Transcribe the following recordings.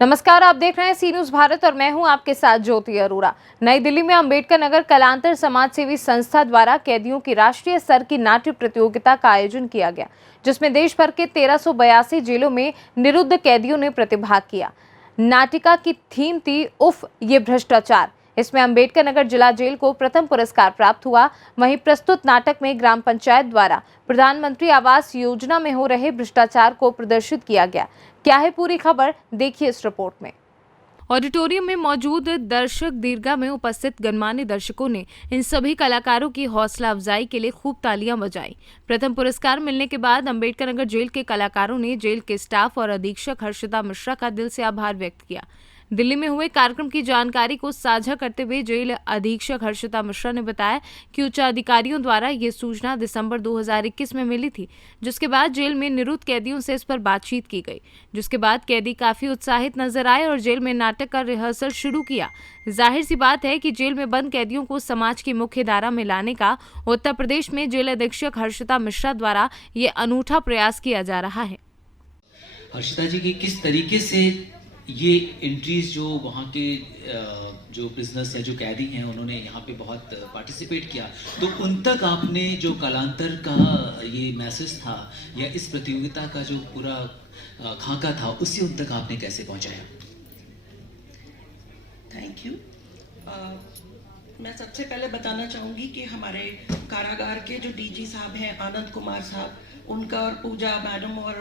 नमस्कार, आप देख रहे हैं सी न्यूज भारत और मैं हूं आपके साथ ज्योति अरोड़ा। नई दिल्ली में अंबेडकर नगर कलांतर समाज सेवी संस्था द्वारा कैदियों की राष्ट्रीय स्तर की नाट्य प्रतियोगिता का आयोजन किया गया, जिसमें देश भर के 1382 जेलों में निरुद्ध कैदियों ने प्रतिभाग किया। नाटिका की थीम थी उफ ये भ्रष्टाचार। इसमें अंबेडकर नगर जिला जेल को प्रथम पुरस्कार प्राप्त हुआ। वहीं प्रस्तुत नाटक में ग्राम पंचायत द्वारा प्रधानमंत्री आवास योजना में हो रहे भ्रष्टाचार को प्रदर्शित किया गया। क्या है पूरी खबर, देखिए इस रिपोर्ट में। ऑडिटोरियम में मौजूद दर्शक दीर्घा में उपस्थित गणमान्य दर्शकों ने इन सभी कलाकारों की हौसला अफजाई के लिए खूब तालियां बजाई। प्रथम पुरस्कार मिलने के बाद अंबेडकर नगर जेल के कलाकारों ने जेल के स्टाफ और अधीक्षक हर्षिता मिश्रा का दिल से आभार व्यक्त किया। दिल्ली में हुए कार्यक्रम की जानकारी को साझा करते हुए जेल अधीक्षक हर्षिता मिश्रा ने बताया कि उच्च अधिकारियों द्वारा ये सूचना दिसंबर 2021 में मिली थी, जिसके बाद जेल में निरुद्ध कैदियों से इस पर बातचीत की गई, जिसके बाद कैदी काफी उत्साहित नजर आए और जेल में नाटक का रिहर्सल शुरू किया। जाहिर सी बात है कि जेल में बंद कैदियों को समाज की मुख्य धारा में लाने का उत्तर प्रदेश में जेल अधीक्षक हर्षिता मिश्रा द्वारा ये अनूठा प्रयास किया जा रहा है। हर्षिता जी की किस तरीके से ये एंट्रीज जो वहाँ के जो बिजनेस है, जो कैदी हैं, उन्होंने यहाँ पे बहुत पार्टिसिपेट किया, तो उन तक आपने जो कलांतर का ये मैसेज था या इस प्रतियोगिता का जो पूरा खाका था, उसी उन तक आपने कैसे पहुँचाया? Thank you. मैं सबसे पहले बताना चाहूँगी कि हमारे कारागार के जो डीजी साहब हैं, आनंद कुमार साहब, उनका और पूजा मैडम और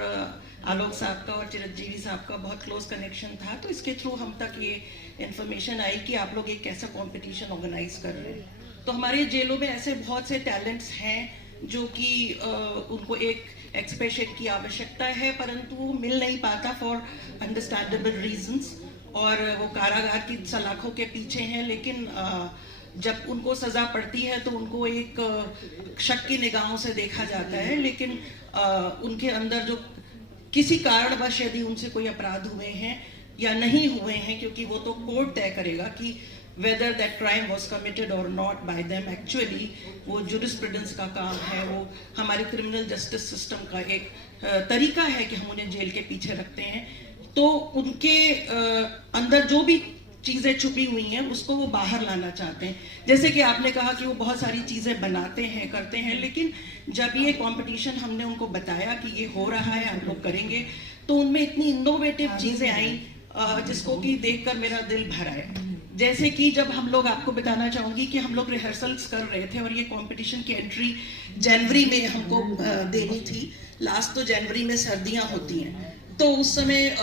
आलोक साहब का और चिरंजीवी साहब का बहुत क्लोज कनेक्शन था। तो इसके थ्रू हम तक ये इन्फॉर्मेशन आई कि आप लोग एक कैसा कंपटीशन ऑर्गेनाइज कर रहे हैं। तो हमारे जेलों में ऐसे बहुत से टैलेंट्स हैं जो कि उनको एक एक्सप्रेशन की आवश्यकता है, परंतु वो मिल नहीं पाता फॉर अंडरस्टैंडेबल रीजंस, और वो कारागार की सलाखों के पीछे हैं। लेकिन जब उनको सजा पड़ती है तो उनको एक शक की निगाहों से देखा जाता है, लेकिन उनके अंदर जो किसी कारणवश यदि उनसे कोई अपराध हुए हैं या नहीं हुए हैं, क्योंकि वो तो कोर्ट तय करेगा कि whether that crime was committed और नॉट बाय देम, एक्चुअली वो जुरिस्प्रूडेंस का काम है, वो हमारी क्रिमिनल जस्टिस सिस्टम का एक तरीका है कि हम उन्हें जेल के पीछे रखते हैं। तो उनके अंदर जो भी चीजें छुपी हुई हैं उसको वो बाहर लाना चाहते हैं। जैसे कि आपने कहा कि वो बहुत सारी चीजें बनाते हैं, करते हैं, लेकिन जब ये कंपटीशन हमने उनको बताया कि ये हो रहा है, हम लोग करेंगे, तो उनमें इतनी इनोवेटिव चीजें आई जिसको कि देखकर मेरा दिल भर आया। जैसे कि जब हम लोग, आपको बताना चाहूंगी कि हम लोग रिहर्सल्स कर रहे थे और ये कंपटीशन की एंट्री जनवरी में हमको देनी थी। लास्ट तो जनवरी में सर्दियां होती हैं, तो उस समय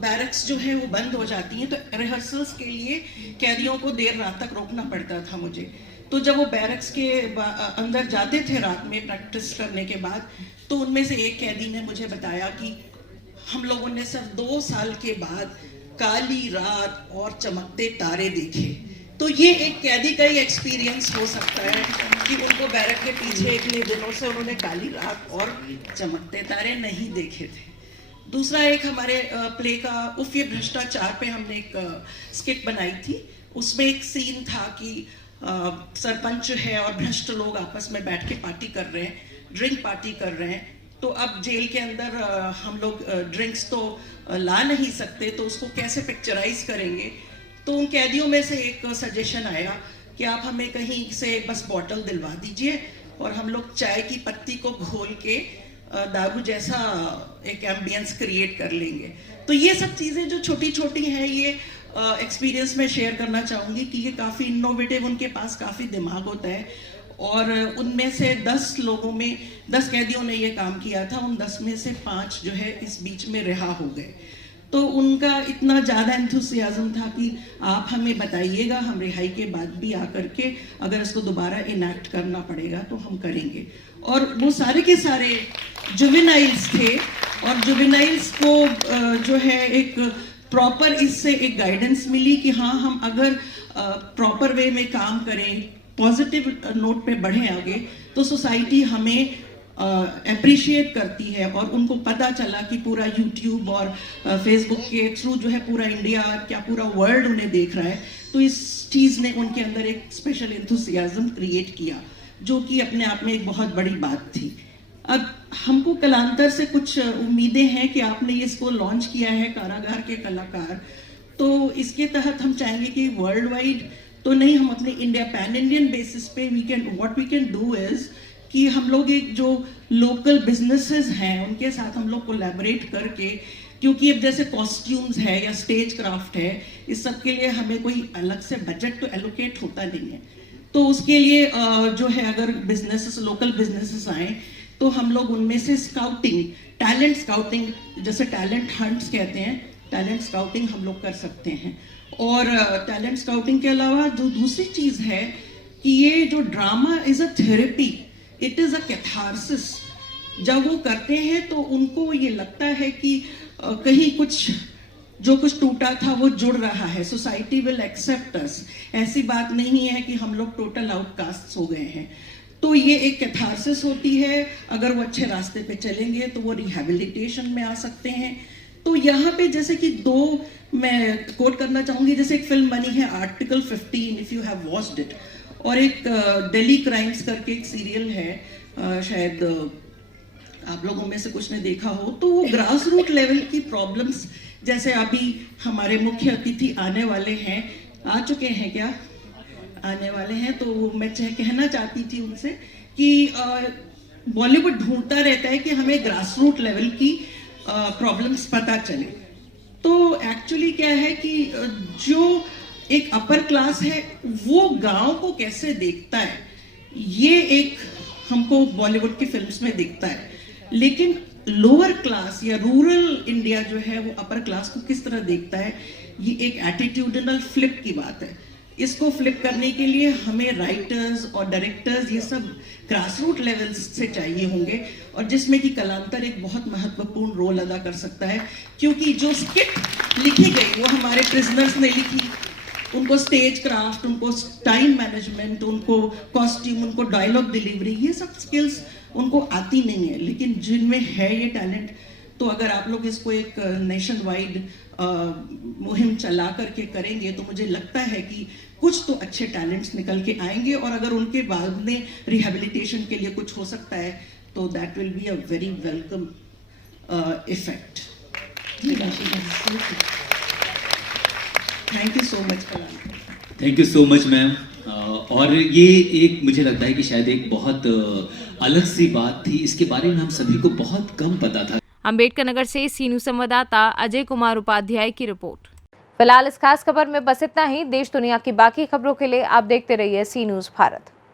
बैरक्स जो है वो बंद हो जाती हैं, तो रिहर्सल्स के लिए कैदियों को देर रात तक रोकना पड़ता था मुझे। तो जब वो बैरक्स के अंदर जाते थे रात में प्रैक्टिस करने के बाद, तो उनमें से एक कैदी ने मुझे बताया कि हम लोगों ने सिर्फ 2 साल के बाद काली रात और चमकते तारे देखे। तो ये एक कैदी का ही एक्सपीरियंस हो सकता है कि उनको बैरक के पीछे इतने दिनों से उन्होंने काली रात और चमकते तारे नहीं देखे थे। दूसरा एक हमारे प्ले का उफ ये भ्रष्टाचार पे हमने एक स्किट बनाई थी। उसमें एक सीन था कि सरपंच है और भ्रष्ट लोग आपस में बैठ के पार्टी कर रहे हैं, ड्रिंक पार्टी कर रहे हैं। तो अब जेल के अंदर हम लोग ड्रिंक्स तो ला नहीं सकते, तो उसको कैसे पिक्चराइज करेंगे। तो उन कैदियों में से एक सजेशन आया कि आप हमें कहीं से बस बॉटल दिलवा दीजिए और हम लोग चाय की पत्ती को घोल के दारू जैसा एक एम्बियंस क्रिएट कर लेंगे। तो ये सब चीज़ें जो छोटी छोटी हैं, ये एक्सपीरियंस में शेयर करना चाहूँगी कि ये काफ़ी इनोवेटिव, उनके पास काफ़ी दिमाग होता है। और उनमें से 10 लोगों में 10 कैदियों ने ये काम किया था, उन 10 में से 5 जो है इस बीच में रिहा हो गए। तो उनका इतना ज़्यादा एंथुसियाज्म था कि आप हमें बताइएगा, हम रिहाई के बाद भी आकर के अगर इसको दोबारा इनैक्ट करना पड़ेगा तो हम करेंगे। और वो सारे के सारे जुवेनाइल्स थे, और जुवेनाइल्स को जो है एक प्रॉपर इससे एक गाइडेंस मिली कि हाँ, हम अगर प्रॉपर वे में काम करें, पॉजिटिव नोट पे बढ़ें आगे, तो सोसाइटी हमें अप्रिशिएट करती है। और उनको पता चला कि पूरा यूट्यूब और फेसबुक के थ्रू जो है पूरा इंडिया, क्या पूरा वर्ल्ड उन्हें देख रहा है। तो इस चीज़ ने उनके अंदर एक स्पेशल एंथुसियाज्म क्रिएट किया, जो कि अपने आप में एक बहुत बड़ी बात थी। अब हमको कलांतर से कुछ उम्मीदें हैं कि आपने इसको लॉन्च किया है कारागार के कलाकार, तो इसके तहत हम चाहेंगे कि वर्ल्ड वाइड तो नहीं, हम अपने इंडिया पैन इंडियन बेसिस पे what we can do is कि हम लोग एक जो लोकल बिजनेसेस हैं उनके साथ हम लोग कोलैबोरेट करके, क्योंकि अब जैसे कॉस्ट्यूम्स है या स्टेज क्राफ्ट है, इस सब के लिए हमें कोई अलग से बजट तो एलोकेट होता नहीं है। तो उसके लिए जो है अगर बिजनेसेस, लोकल बिजनेसेस आए तो हम लोग उनमें से स्काउटिंग, टैलेंट स्काउटिंग, जैसे टैलेंट हंट्स कहते हैं, टैलेंट स्काउटिंग हम लोग कर सकते हैं। और टैलेंट स्काउटिंग के अलावा जो दूसरी चीज़ है कि ये जो drama is a therapy, it is a catharsis. जब वो करते हैं तो उनको ये लगता है कि कहीं कुछ जो कुछ टूटा था वो जुड़ रहा है, सोसाइटी विल एक्सेप्ट अस। ऐसी बात नहीं है कि हम लोग टोटल आउटकास्ट हो गए हैं। तो ये एक कैथारसिस होती है। अगर वो अच्छे रास्ते पे चलेंगे तो वो रिहैबिलिटेशन में आ सकते हैं। तो यहाँ पे जैसे कि दो मैं कोट करना चाहूँगी, जैसे एक फिल्म बनी है article 15, if you have watched it, और एक दिल्ली क्राइम्स करके एक सीरियल है, शायद आप लोगों में से कुछ ने देखा हो। तो वो ग्रास रूट लेवल की प्रॉब्लम्स, जैसे अभी हमारे मुख्य अतिथि आने वाले हैं, आ चुके हैं क्या, आने वाले हैं, तो मैं कहना चाहती थी उनसे कि बॉलीवुड ढूंढता रहता है कि हमें ग्रास रूट लेवल की प्रॉब्लम्स पता चले। तो एक्चुअली क्या है कि जो एक अपर क्लास है वो गांव को कैसे देखता है, ये एक हमको बॉलीवुड की फिल्म्स में दिखता है। लेकिन लोअर क्लास या रूरल इंडिया जो है वो अपर क्लास को किस तरह देखता है, ये एक एटीट्यूडनल फ्लिप की बात है। इसको फ्लिप करने के लिए हमें राइटर्स और डायरेक्टर्स ये सब ग्रास रूट लेवल से चाहिए होंगे, और जिसमें कि कलांतर एक बहुत महत्वपूर्ण रोल अदा कर सकता है। क्योंकि जो स्किट लिखी गई वो हमारे प्रिजनर्स ने लिखी, उनको स्टेज क्राफ्ट, उनको टाइम मैनेजमेंट, उनको कॉस्ट्यूम, उनको डायलॉग डिलीवरी, ये सब स्किल्स उनको आती नहीं है। लेकिन जिनमें है ये टैलेंट, तो अगर आप लोग इसको एक नेशन वाइड मुहिम चला करके करेंगे तो मुझे लगता है कि कुछ तो अच्छे टैलेंट्स निकल के आएंगे, और अगर उनके बाद में रिहैबिलिटेशन के लिए कुछ हो सकता है तो that will be a very welcome effect. Thank you so much Kalantar. Thank you so much ma'am. और ये एक मुझे लगता है कि शायद एक बहुत अलग सी बात थी, इसके बारे में हम सभी को बहुत कम पता था। अंबेडकर नगर से सी न्यूज संवाददाता अजय कुमार उपाध्याय की रिपोर्ट। फिलहाल इस खास खबर में बस इतना ही। देश दुनिया की बाकी खबरों के लिए आप देखते रहिए सी न्यूज भारत।